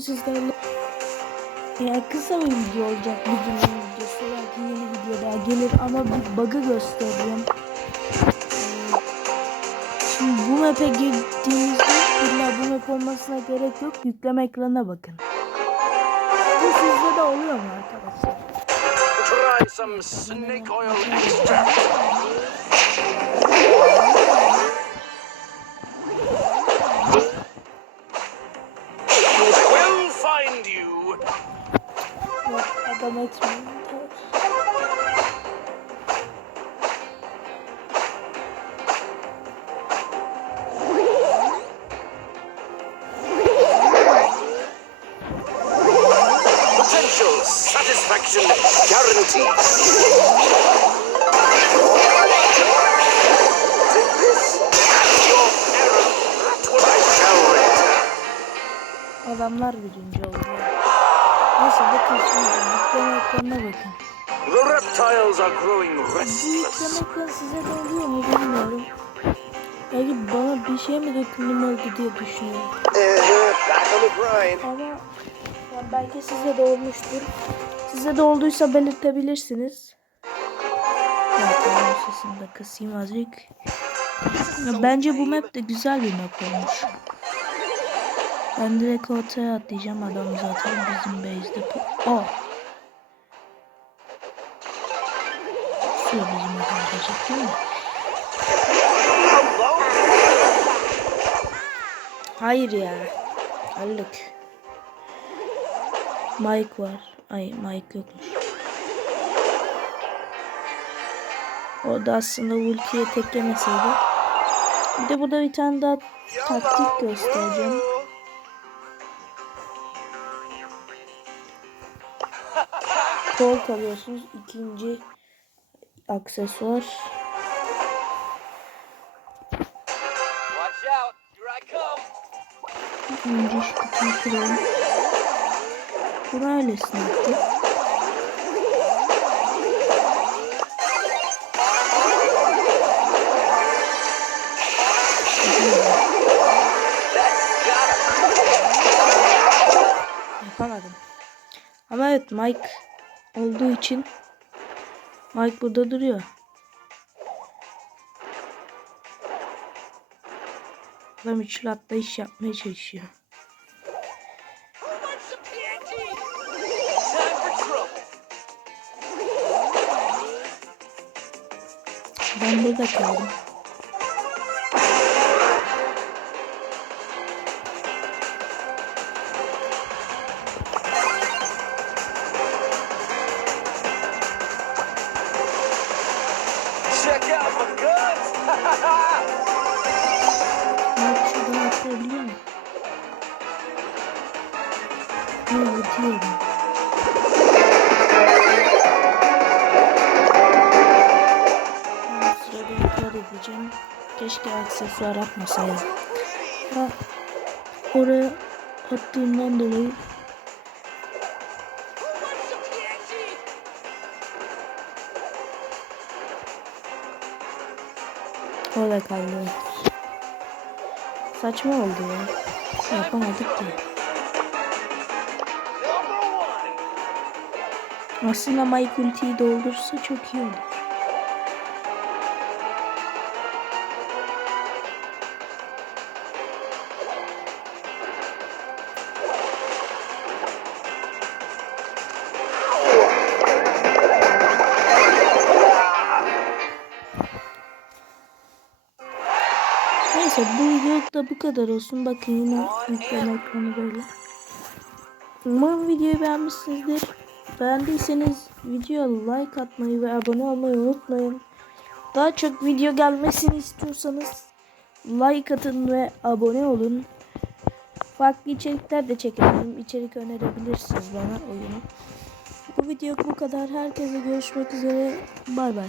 sizlerle yani kısa bir video olacak bugünün videosu belki yeni video daha gelir ama bir bug'ı göstereceğim. Ee, Şimdi bu map'e girdiğimizde illa bu map olmasına gerek yok. Yükleme ekranına bakın. Bu sizde de oluyor mu arkadaşlar? Try some snake oil extract. Adam etmiyor. Adamlar birinci oluyor. Neyse bakın şimdi yükleme ekranına bakın. The reptiles are growing Bu restless. yükleme ekranı size de oluyor mu bilmiyorum. Belki bana bir şey mi döküldüm oldu diye düşünüyorum. Ama yani belki size de olmuştur. Size de olduysa belirtebilirsiniz. Evet, ben sesini de kısayım azıcık. Ya, bence bu map de güzel bir map olmuş. Ben direkt ortaya atlayacağım. Adam zaten bizim base'de. Oh. Şu bizim adam olacak değil mi? Hayır ya. Haluk. Mike var. Ay Mike yokmuş. O da aslında ultiye tek yemeseydi. Bir de burada bir tane daha taktik göstereceğim. Kol alıyorsunuz. İkinci aksesuar. Önce şu kutuyu kıralım. Bunu öylesine. Yapamadım. Ama evet Mike olduğu için Mike burada duruyor. Adam üçlü atlayış yapmaya çalışıyor. Ben burada kaldım. Şuradan atlayabiliyor mu? Evet diyorum. Ben sırada iptal edeceğim. Keşke aksesuar atmasaydım. Ha, oraya attığımdan dolayı orada kaldı. Saçma oldu ya. Yapamadık ki. Aslında Mike ultiyi doldursa çok iyi olur. Neyse bu video da bu kadar olsun. Bakın yine yükleme ekranı böyle. Umarım videoyu beğenmişsinizdir. Beğendiyseniz videoya like atmayı ve abone olmayı unutmayın. Daha çok video gelmesini istiyorsanız like atın ve abone olun. Farklı içerikler de çekebilirim. İçerik önerebilirsiniz bana oyunu. Bu video bu kadar. Herkese görüşmek üzere. Bay bay.